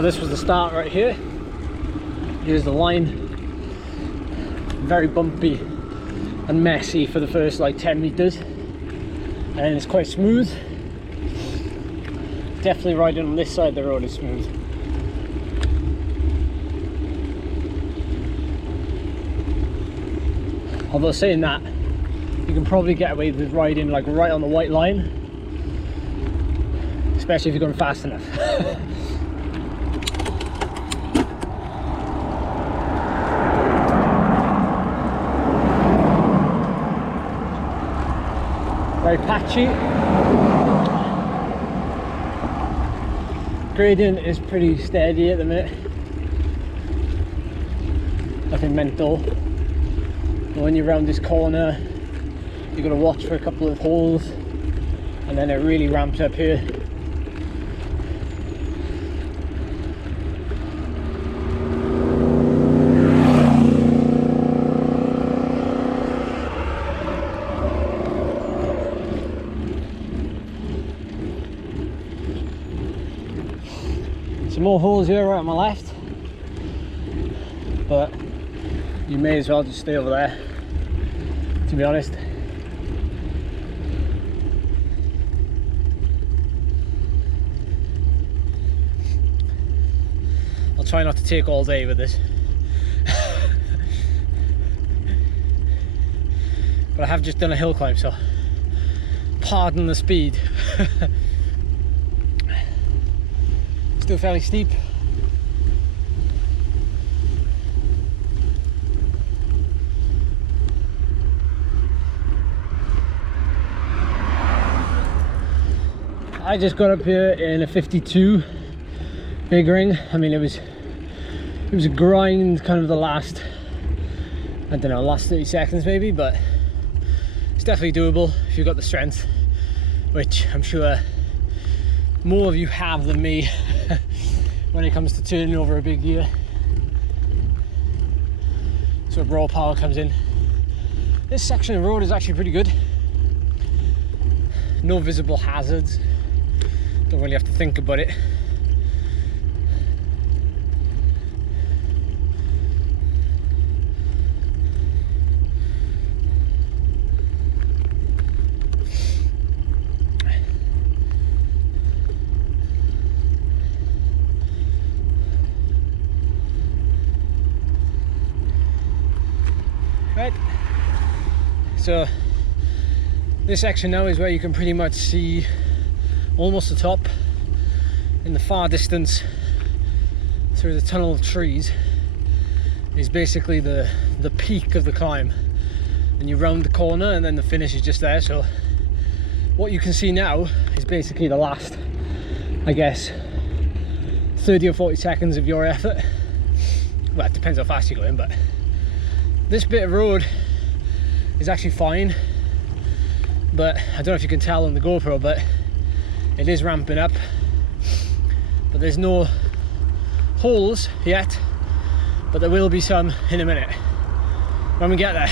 So this was the start right here. Here's the line. Very bumpy and messy for the first like 10 meters, and then it's quite smooth. Definitely riding on this side of the road is smooth. Although saying that, you can probably get away with riding like right on the white line, especially if you're going fast enough. Very patchy. Gradient is pretty steady at the minute. Nothing mental. But when you're around this corner, you've got to watch for a couple of holes, and then it really ramps up here. Some more holes here right on my left, but you may as well just stay over there, to be honest. I'll try not to take all day with this. But I have just done a hill climb, so pardon the speed. Still fairly steep. I just got up here in a 52 big ring. I mean, it was a grind, kind of the last, I don't know, last 30 seconds maybe, but it's definitely doable if you've got the strength, which I'm sure more of you have than me when it comes to turning over a big gear. So raw power comes in. This section of road is actually pretty good. No visible hazards. Don't really have to think about it. Right, so this section now is where you can pretty much see almost the top. In the far distance through the tunnel of trees is basically the peak of the climb, and you round the corner and then the finish is just there. So what you can see now is basically the last, I guess, 30 or 40 seconds of your effort. Well, it depends how fast you're going, but this bit of road is actually fine, but I don't know if you can tell on the GoPro, but it is ramping up. But there's no holes yet, but there will be some in a minute when we get there.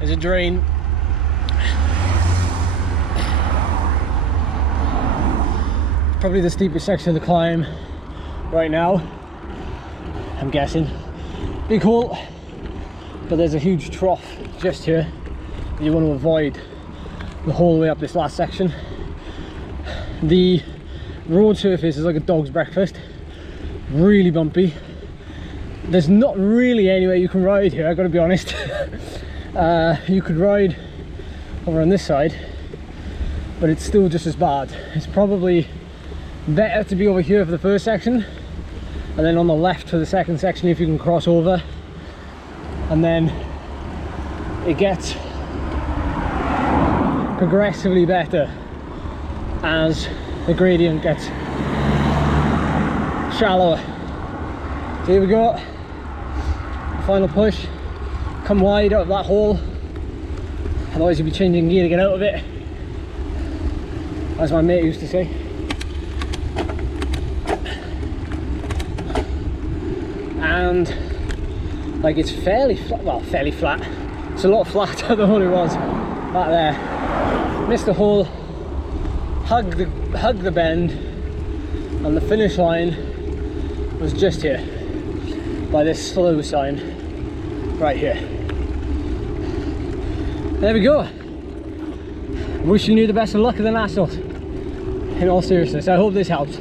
There's a drain. Probably the steepest section of the climb right now, I'm guessing. Big hole, but there's a huge trough just here. You want to avoid the whole way up this last section. The road surface is like a dog's breakfast, really bumpy. There's not really anywhere you can ride here, I've got to be honest. You could ride over on this side, but it's still just as bad. It's probably better to be over here for the first section, and then on the left for the second section if you can cross over, and then it gets progressively better as the gradient gets shallower. So here we go, final push, come wide out of that hole, otherwise you'll be changing gear to get out of it, as my mate used to say. And Like it's fairly flat, well, fairly flat. It's a lot flatter than what it was back there. Missed the hole, hugged the bend, and the finish line was just here by this slow sign right here. There we go. Wishing you the best of luck at the Nationals. In all seriousness, I hope this helps.